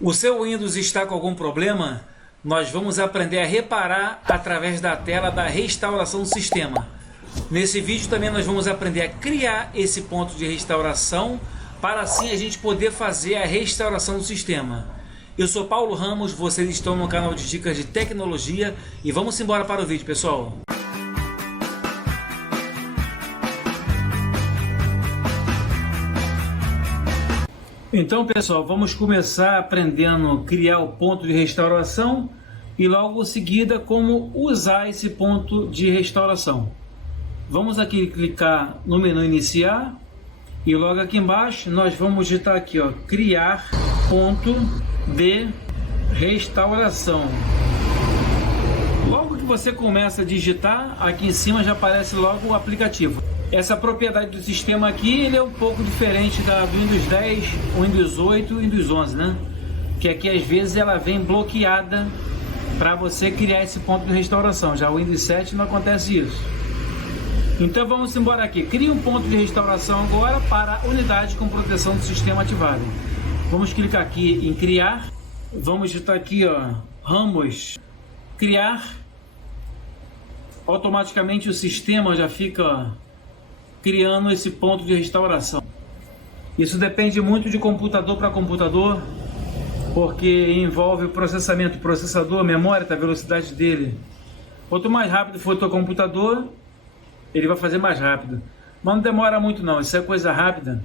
O seu Windows está com algum problema? Nós vamos aprender a reparar através da tela da restauração do sistema. Nesse vídeo também nós vamos aprender a criar esse ponto de restauração para assim a gente poder fazer a restauração do sistema. Eu sou Paulo Ramos, vocês estão no canal de dicas de tecnologia e vamos embora para o vídeo, pessoal. Então, pessoal, vamos começar aprendendo a criar o ponto de restauração e logo em seguida como usar esse ponto de restauração. Vamos aqui clicar no menu iniciar e logo aqui embaixo nós vamos digitar aqui, ó, criar ponto de restauração. Logo que você começa a digitar, aqui em cima já aparece logo o aplicativo. Essa propriedade do sistema aqui, ele é um pouco diferente da do Windows 10, Windows 8 e Windows 11, né? Que aqui às vezes ela vem bloqueada para você criar esse ponto de restauração. Já o Windows 7 não acontece isso. Então vamos embora aqui. Crie um ponto de restauração agora para a unidade com proteção do sistema ativada. Vamos clicar aqui em criar. Vamos digitar aqui, ó, Ramos, criar. Automaticamente o sistema já fica criando esse ponto de restauração. Isso depende muito de computador para computador, porque envolve o processamento, processador, memória, a velocidade dele. Quanto mais rápido for o teu computador, ele vai fazer mais rápido. Mas não demora muito não, isso é coisa rápida.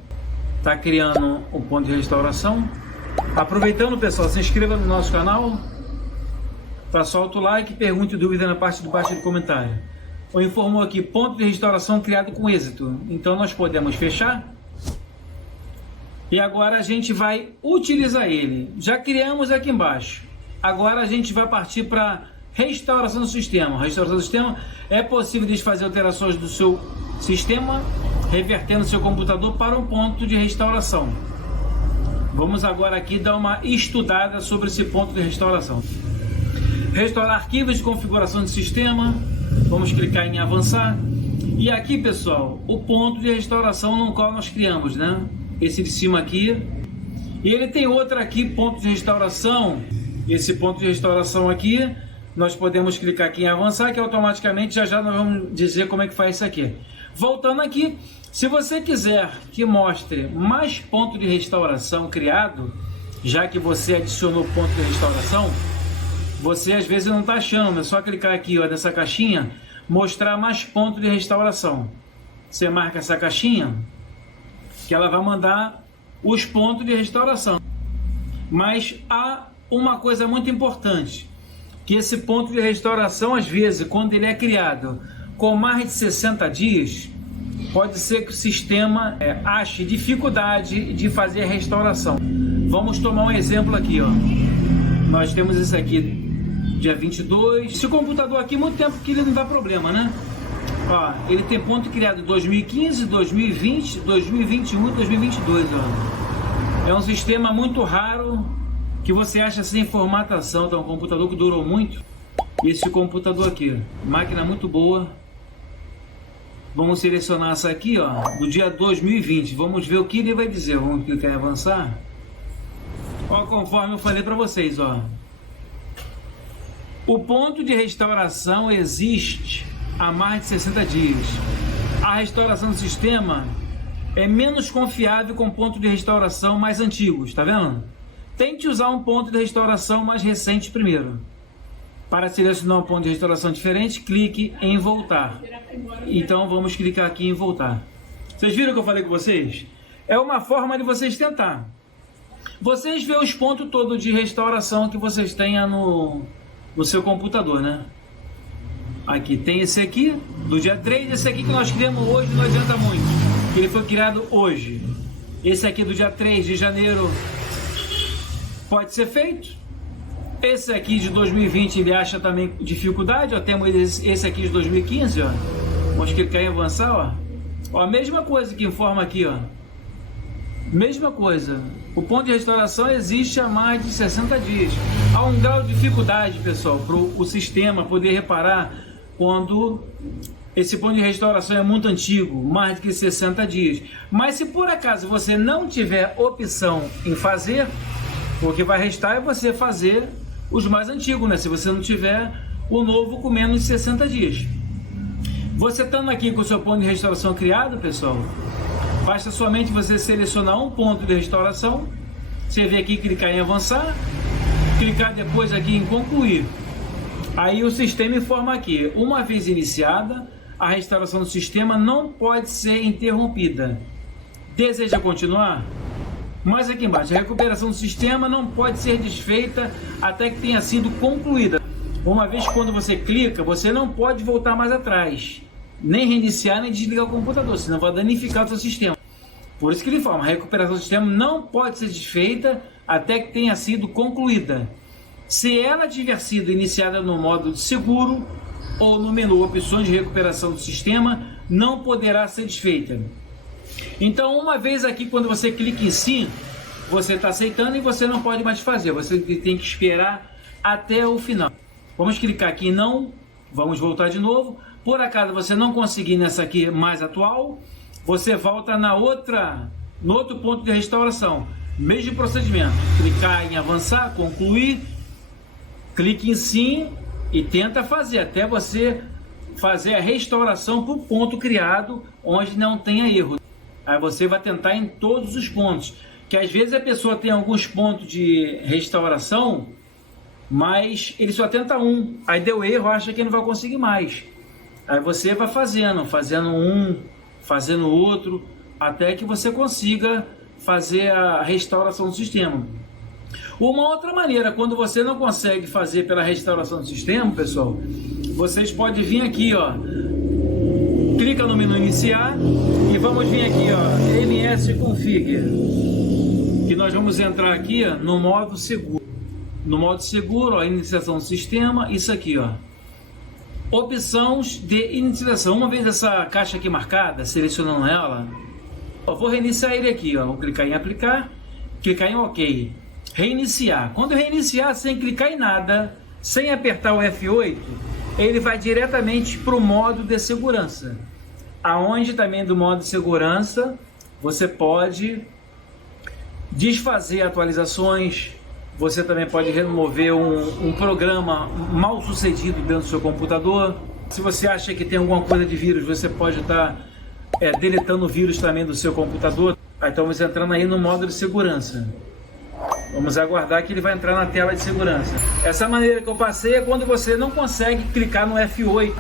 Está criando um ponto de restauração. Aproveitando, pessoal, se inscreva no nosso canal, solta o like e pergunte dúvida na parte de baixo do comentário. Ou informou aqui, ponto de restauração criado com êxito. Então nós podemos fechar. E agora a gente vai utilizar ele. Já criamos aqui embaixo. Agora a gente vai partir para restauração do sistema. Restauração do sistema é possível desfazer alterações do seu sistema, revertendo seu computador para um ponto de restauração. Vamos agora aqui dar uma estudada sobre esse ponto de restauração. Restaurar arquivos de configuração de sistema. Vamos clicar em avançar. E aqui, pessoal, o ponto de restauração no qual nós criamos, né? Esse de cima aqui. E ele tem outro aqui, ponto de restauração. Esse ponto de restauração aqui, nós podemos clicar aqui em avançar, que automaticamente já nós vamos dizer como é que faz isso aqui. Voltando aqui, se você quiser que mostre mais ponto de restauração criado, já que você adicionou ponto de restauração, você às vezes não está achando, é só clicar aqui, ó, nessa caixinha, mostrar mais ponto de restauração. Você marca essa caixinha, que ela vai mandar os pontos de restauração. Mas há uma coisa muito importante, que esse ponto de restauração, às vezes, quando ele é criado com mais de 60 dias, pode ser que o sistema ache dificuldade de fazer a restauração. Vamos tomar um exemplo aqui, ó. Nós temos esse aqui, dia 22. Esse computador aqui, muito tempo que ele não dá problema, né? Ó, ele tem ponto criado 2015, 2020, 2021 e 2022, ó. É um sistema muito raro que você acha sem formatação. Então, um computador que durou muito. Esse computador aqui, máquina muito boa. Vamos selecionar essa aqui, ó, do dia 2020. Vamos ver o que ele vai dizer. Vamos clicar em avançar. Ó, conforme eu falei para vocês, ó. O ponto de restauração existe há mais de 60 dias. A restauração do sistema é menos confiável com ponto de restauração mais antigos, tá vendo? Tente usar um ponto de restauração mais recente primeiro. Para selecionar um ponto de restauração diferente, clique em voltar. Então vamos clicar aqui em voltar. Vocês viram o que eu falei com vocês? É uma forma de vocês tentar. Vocês veem os pontos todos de restauração que vocês tenham no seu computador, né? Aqui tem esse aqui, do dia 3, esse aqui que nós criamos hoje não adianta muito, que ele foi criado hoje. Esse aqui do dia 3 de janeiro pode ser feito. Esse aqui de 2020 ele acha também dificuldade, ó. Temos esse aqui de 2015, ó. Vamos clicar em avançar, ó. Ó, a mesma coisa que informa aqui, ó. Mesma coisa. O ponto de restauração existe há mais de 60 dias. Há um grau de dificuldade, pessoal, para o sistema poder reparar quando esse ponto de restauração é muito antigo, mais do que 60 dias. Mas se por acaso você não tiver opção em fazer, O que vai restar é você fazer os mais antigos, né? Se você não tiver o novo com menos de 60 dias. Você estando aqui com o seu ponto de restauração criado, pessoal, basta somente você selecionar um ponto de restauração. Você vem aqui, clicar em avançar, clicar depois aqui em concluir. Aí o sistema informa aqui, uma vez iniciada, a restauração do sistema não pode ser interrompida. Deseja continuar? Mas aqui embaixo, a recuperação do sistema não pode ser desfeita até que tenha sido concluída. Uma vez que quando você clica, você não pode voltar mais atrás, nem reiniciar, nem desligar o computador, senão vai danificar o seu sistema. Por isso que ele informa, a recuperação do sistema não pode ser desfeita até que tenha sido concluída. Se ela tiver sido iniciada no modo seguro ou no menu opções de recuperação do sistema, não poderá ser desfeita. Então, uma vez aqui, quando você clica em sim, você está aceitando e você não pode mais fazer. Você tem que esperar até o final. Vamos clicar aqui em não, vamos voltar de novo. Por acaso você não conseguir nessa aqui mais atual, você volta no outro ponto de restauração. Mesmo procedimento. Clicar em avançar, concluir, clique em sim e tenta fazer até você fazer a restauração para o ponto criado onde não tenha erro. Aí você vai tentar em todos os pontos, que às vezes a pessoa tem alguns pontos de restauração, mas ele só tenta um, aí deu erro, acha que não vai conseguir mais. Aí você vai fazendo um, fazendo outro, até que você consiga fazer a restauração do sistema. Uma outra maneira, quando você não consegue fazer pela restauração do sistema, pessoal, vocês podem vir aqui, ó, clica no menu iniciar e vamos vir aqui, ó, MS Config, que nós vamos entrar aqui, ó, no modo seguro. No modo seguro, ó, iniciação do sistema, isso aqui, ó, opções de iniciação. Uma vez essa caixa aqui marcada, selecionando ela, ó, vou reiniciar ele aqui, ó, vou clicar em aplicar, clicar em OK, reiniciar. Quando eu reiniciar, sem clicar em nada, sem apertar o F8, ele vai diretamente para o modo de segurança, aonde também do modo de segurança você pode desfazer atualizações, você também pode remover um programa mal sucedido dentro do seu computador. Se você acha que tem alguma coisa de vírus, você pode estar deletando o vírus também do seu computador. Aí estamos entrando aí no modo de segurança. Vamos aguardar que ele vai entrar na tela de segurança. Essa maneira que eu passei é quando você não consegue clicar no F8.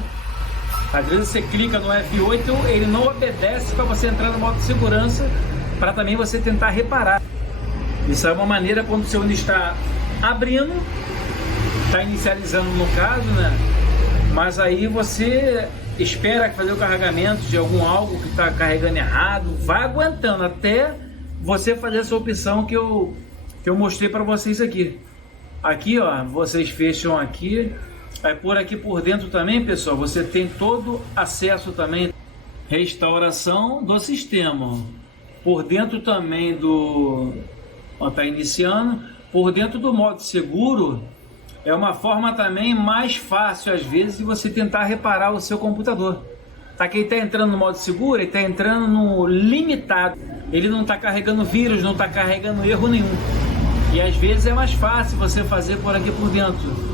Às vezes você clica no F8, ele não obedece para você entrar no modo de segurança, para também você tentar reparar. Isso é uma maneira quando o seu Windows está abrindo, está inicializando no caso, né? Mas aí você espera fazer o carregamento de algo que está carregando errado, vai aguentando até você fazer essa opção que eu mostrei para vocês aqui. Aqui, ó, vocês fecham aqui. Aí por aqui por dentro também, pessoal, você tem todo acesso também. Restauração do sistema. Por dentro também do... Ó, tá iniciando. Por dentro do modo seguro, é uma forma também mais fácil, às vezes, de você tentar reparar o seu computador. Aqui ele está entrando no modo seguro, ele está entrando no limitado. Ele não está carregando vírus, não está carregando erro nenhum. E às vezes é mais fácil você fazer por aqui por dentro.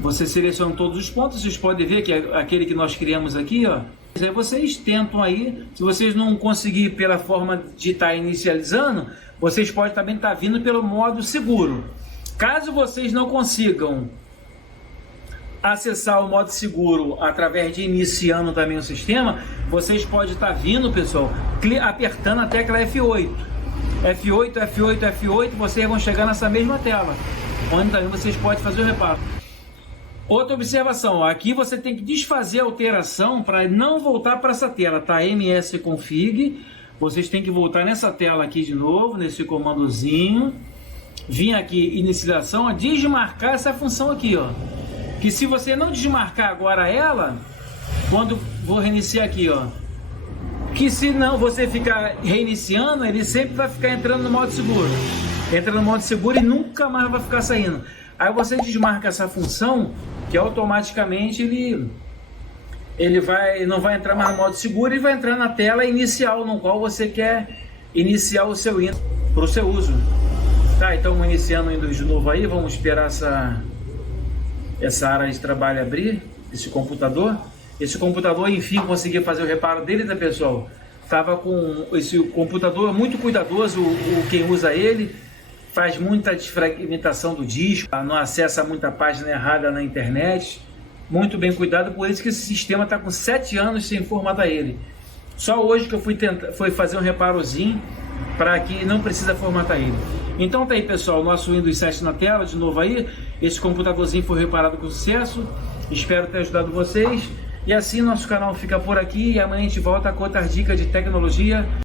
Você seleciona todos os pontos, vocês podem ver que é aquele que nós criamos aqui, ó. Aí vocês tentam aí, se vocês não conseguir pela forma de estar inicializando, vocês podem também estar vindo pelo modo seguro. Caso vocês não consigam acessar o modo seguro através de iniciando também o sistema, vocês podem estar vindo, pessoal, apertando a tecla F8. F8, F8, F8, vocês vão chegar nessa mesma tela, onde também vocês podem fazer o reparo. Outra observação, aqui você tem que desfazer a alteração para não voltar para essa tela, tá? MS Config, vocês têm que voltar nessa tela aqui de novo, nesse comandozinho, vir aqui inicialização, desmarcar essa função aqui, ó. Que se você não desmarcar agora ela, quando vou reiniciar aqui, ó, que se não você ficar reiniciando, ele sempre vai ficar entrando no modo seguro. Entra no modo seguro e nunca mais vai ficar saindo. Aí você desmarca essa função, que automaticamente ele não vai entrar mais no modo seguro e vai entrar na tela inicial, no qual você quer iniciar o seu Windows. para o seu uso. Tá, então vamos iniciando o Windows de novo aí, vamos esperar essa área de trabalho abrir, esse computador. Esse computador, enfim, consegui fazer o reparo dele, tá, pessoal? Tava com esse computador muito cuidadoso, quem usa ele, faz muita desfragmentação do disco, não acessa muita página errada na internet, muito bem cuidado, por isso que esse sistema está com 7 anos sem formatar ele. Só hoje que eu fui fazer um reparozinho para que não precisa formatar ele. Então tá aí, pessoal, nosso Windows 7 na tela, de novo aí. Esse computadorzinho foi reparado com sucesso, espero ter ajudado vocês. E assim nosso canal fica por aqui e amanhã a gente volta com outras dicas de tecnologia.